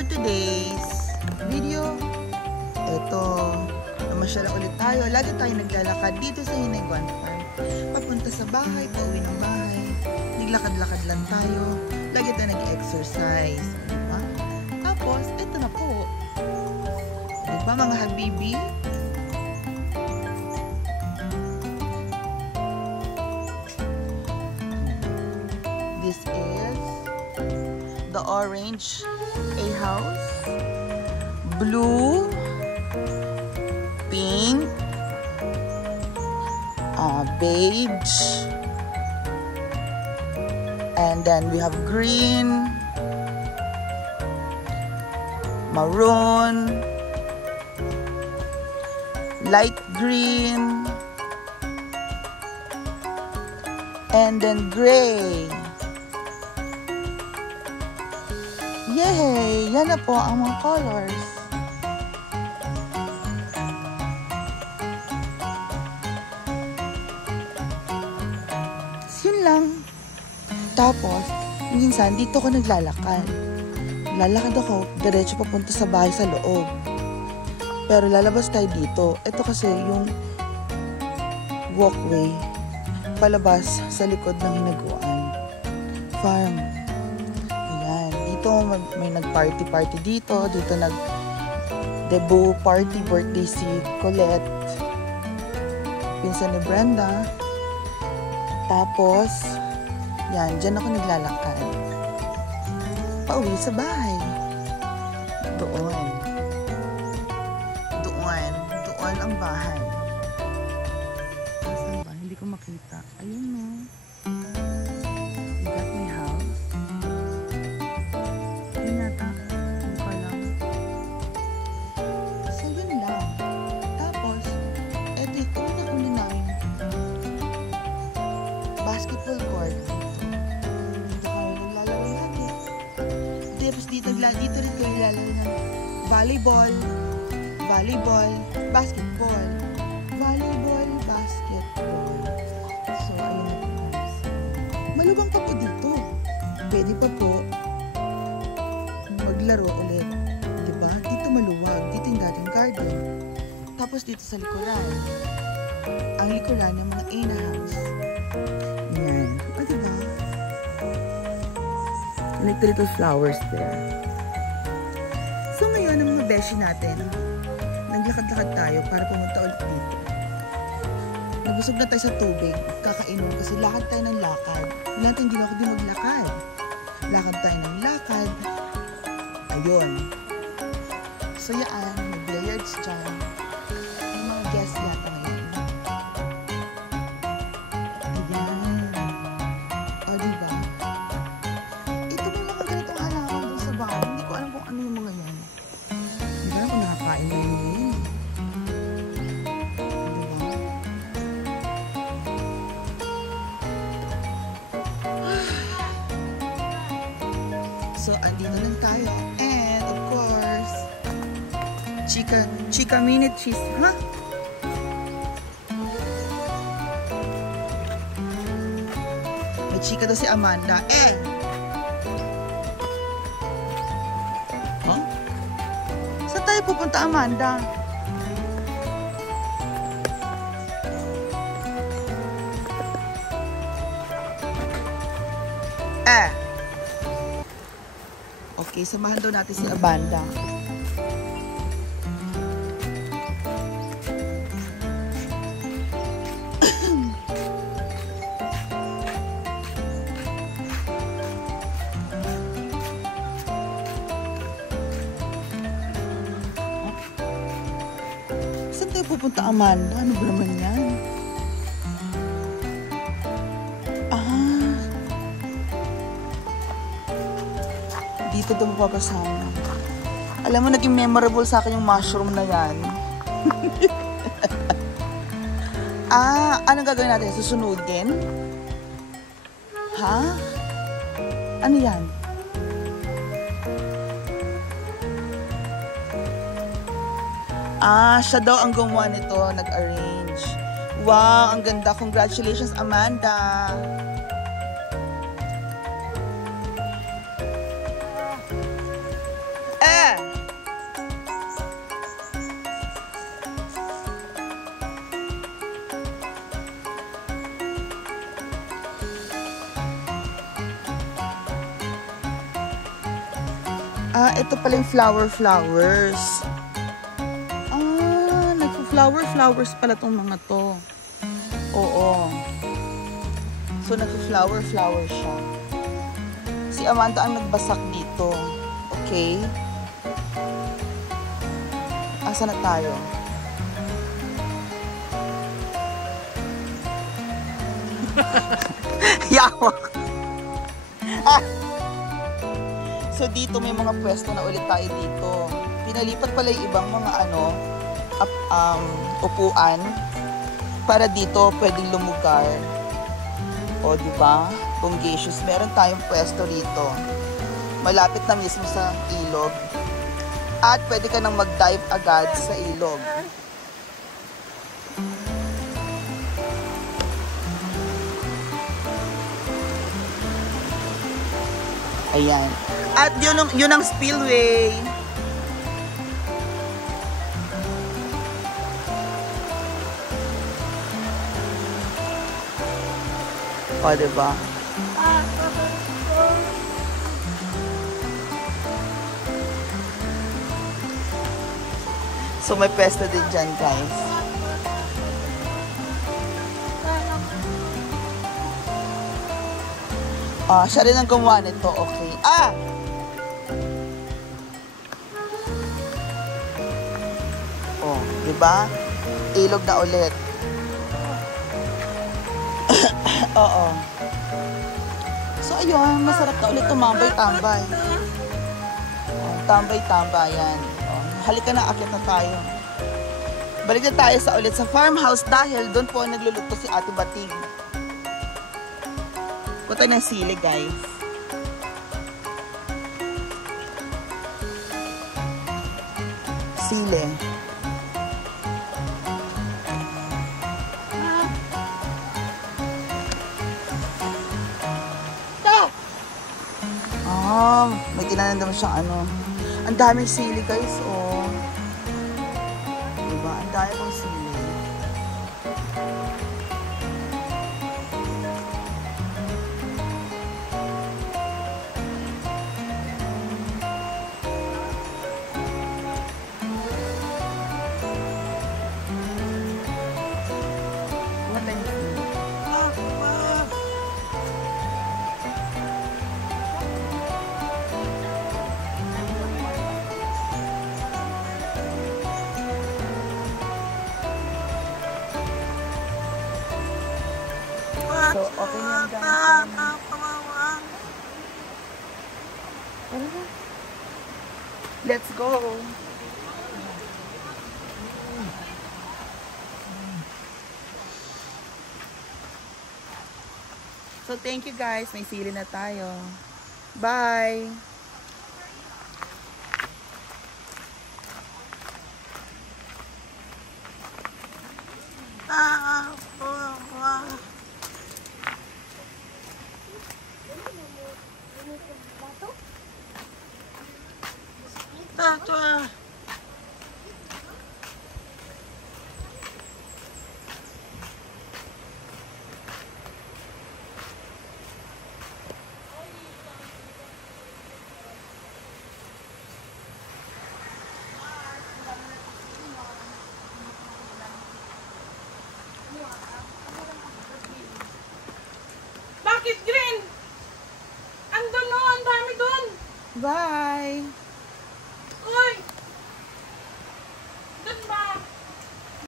for today's video, eto, namasyal ulit tayo. Lagi tayo naglalakad dito sa Hinayguan Farm. Papunta sa bahay, pauwi ng bahay. Naglakad-lakad lang tayo. Lagi tayo nag-exercise. Diba? Tapos, eto na po. Diba mga habibi? This is the orange A house, blue, pink, beige, and then we have green, maroon, light green, and then gray. Yay! Yan na po ang mga colors. Yun lang. Tapos, minsan dito ko naglalakad. Lalakad ako, diretso papunta sa bahay sa loob. Pero lalabas tayo dito. Ito kasi yung walkway palabas sa likod ng Hinayguan Farm. Dito may nag-party dito. Dito nag-debut party, birthday si Colette, pinsan ni Brenda. Tapos, yan, dyan ako naglalakad. Pauwi sa bahay. Doon ang bahay. Saan ba? Hindi ko makita. Ayun no. You got my house. So, yun lang. Tapos, eto ito na uli namin. Basketball court. Dito kayo naglalaro natin. Tapos dito rin kayo naglalaro ng volleyball, basketball. Volleyball, basketball. So, ayun na po guys. Malubang pa po dito. Pwede pa po maglaro ulit. Diba? Dito maluwag. Dito yung dating garden. Tapos dito sa likuran. Ang likuran ng mga A house. Yan. O diba? Like the little flowers there. So ngayon, ang mga beshi natin, naglakad-lakad tayo para pumunta ulit dito. Nabusog na tayo sa tubig. Kakainom kasi lakad tayo ng lakad. Wala tayong ginawa kundi maglakad. Lakad tayo ng lakad. Ayun. So yan, mag-billiards dyan. Yung mga guests yata ngayon. Ayan. O diba? Ito ba mga ganitong halaman doon sa bahay? Hindi ko alam kung ano yung mga yan. Hindi ko alam kung nakakain na yun. Diba? So, andito lang tayo. And, of course, Chika minute cheese. Ha? May chika daw si Amanda. Huh? Saan tayo pupunta, Amanda? Okay, samahan daw natin si Amanda. Saan tayo pupunta, Amanda? Ano ba naman yan? Dito daw mapapasama. Alam mo, naging memorable sa akin yung mushroom na yan. Anong gagawin natin? Susunugin? Ha? Ano yan? Siya daw ang gumawa nito, nag-arrange. Wow, ang ganda. Congratulations, Amanda. Ah, ito pala yung flowers. Ah, nagpo-flowers pala tong mga to. Oo. So, nagpo-flowers siya. Si Amanda ang nagbasak dito. Okay? Asa na tayo? Yawak! Ah! So dito may mga pwesto na ulit tayo dito. Pinalipat pala yung ibang mga upuan para dito pwedeng lumugar. O di ba? Bonggacious. Meron tayong pwesto rito. Malapit na mismo sa ilog. At pwede ka nang mag-dive agad sa ilog. Ayan. At yun ang spillway. O, diba? So, may pwesto din dyan, guys. Ah, siya rin ang gumawa nito. Okay. Ah! Oh, diba? Ilog na ulit. Oo. So, ayun. Masarap na ulit tumambay-tambay. Oh, tambay-tambayan. Oh, halika na, akit na tayo. Balik na tayo ulit sa farmhouse dahil doon po nagluluto si Ate Bating. Punta ng sili, guys. Sili. Ah, may tinanan naman siyang ano. Ang daming sili, guys, oh. Diba? Ang dami pong sili. So, okay na guys. Let's go. So, thank you guys. May sili na tayo. Bye! Bakit green? Andun no, ang dami dun. Bye!